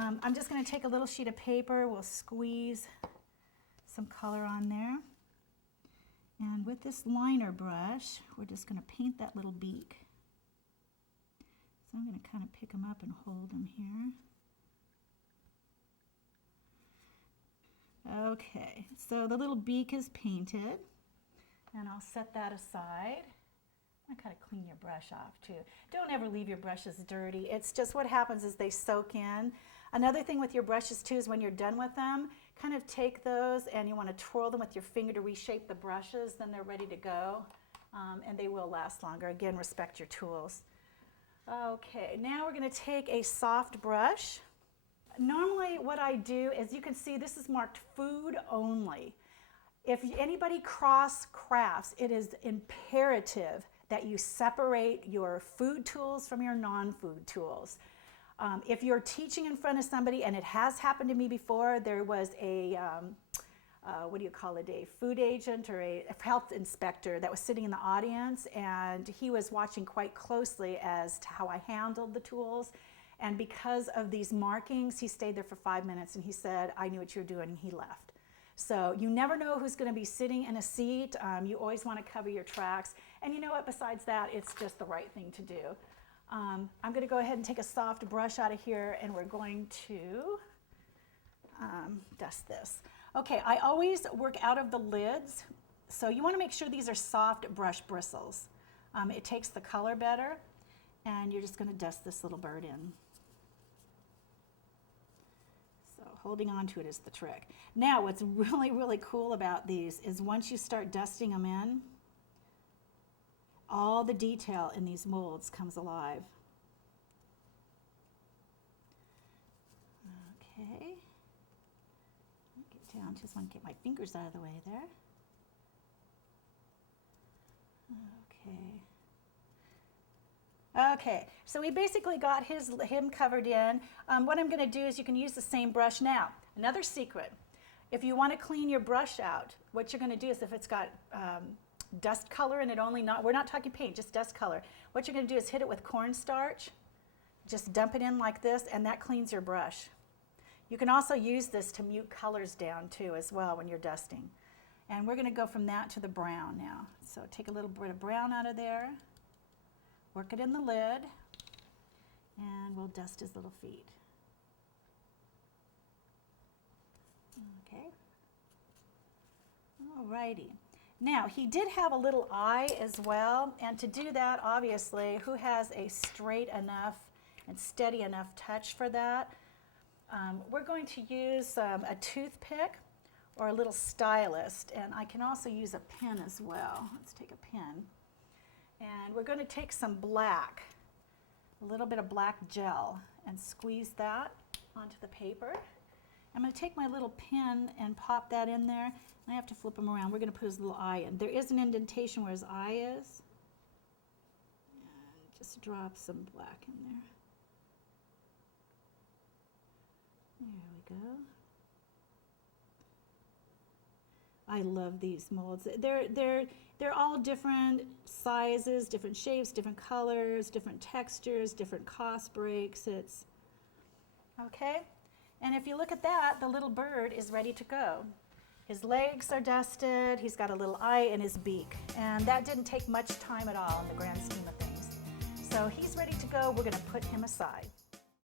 I'm just going to take a little sheet of paper. We'll squeeze some color on there. And with this liner brush, we're just going to paint that little beak. So I'm going to kind of pick them up and hold them here. Okay, so the little beak is painted, and I'll set that aside. I kind of clean your brush off too. Don't ever leave your brushes dirty. It's just what happens is they soak in. Another thing with your brushes too is when you're done with them, kind of take those and you want to twirl them with your finger to reshape the brushes, then they're ready to go, and they will last longer. Again, respect your tools. Okay, now we're going to take a soft brush. Normally what I do is, you can see this is marked food only. If anybody cross crafts, it is imperative that you separate your food tools from your non-food tools. If you're teaching in front of somebody, and it has happened to me before, there was a, what do you call it, a food agent or a health inspector that was sitting in the audience, and he was watching quite closely as to how I handled the tools. And because of these markings, he stayed there for 5 minutes and he said, "I knew what you were doing," and he left. So you never know who's going to be sitting in a seat. You always want to cover your tracks. And you know what, besides that, it's just the right thing to do. I'm going to go ahead and take a soft brush out of here, and we're going to dust this. Okay, I always work out of the lids, so you want to make sure these are soft brush bristles. It takes the color better, and you're just going to dust this little bird in. So holding on to it is the trick. Now what's really, really cool about these is once you start dusting them in, all the detail in these molds comes alive. Okay. Get down, just want to get my fingers out of the way there. Okay. Okay, so we basically got him covered in. What I'm going to do is you can use the same brush now. Another secret, if you want to clean your brush out, what you're going to do is if it's got dust color in it only, we're not talking paint, just dust color. What you're going to do is hit it with cornstarch, just dump it in like this, and that cleans your brush. You can also use this to mute colors down too as well when you're dusting. And we're going to go from that to the brown now. So take a little bit of brown out of there, work it in the lid, and we'll dust his little feet. Okay. Alrighty. Now, he did have a little eye as well, and to do that, obviously, who has a straight enough and steady enough touch for that? We're going to use a toothpick or a little stylist, and I can also use a pen as well. Let's take a pen. And we're going to take some black, a little bit of black gel, and squeeze that onto the paper. I'm going to take my little pen and pop that in there. I have to flip him around. We're going to put his little eye in. There is an indentation where his eye is. And just drop some black in there. There we go. I love these molds. They're all different sizes, different shapes, different colors, different textures, different cost breaks. It's okay. And if you look at that, the little bird is ready to go. His legs are dusted, he's got a little eye in his beak, and that didn't take much time at all in the grand scheme of things. So he's ready to go. We're going to put him aside.